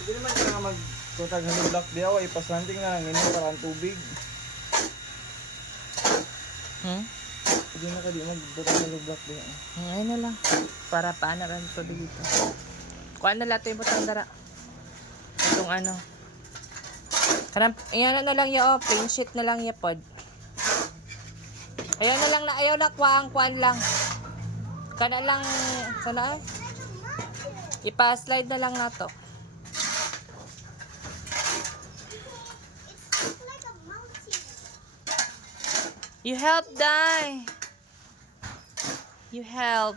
Hindi naman ka nga magkutag ng block di ako. Ipaslanting na lang ganyan para ang tubig. Hindi na ka di magbutag ng block di ako. Ngayon na lang. Para paano rin ito dito. Kuha na lahat yung butang dara. Itong ano. Kanang, yan na lang yung plain sheet na lang yung pod. Ayaw na lang na, ayaw na kuhaan lang. Kana lang, sana ay. Ipa-slide na lang na to. You help, Dai. You help.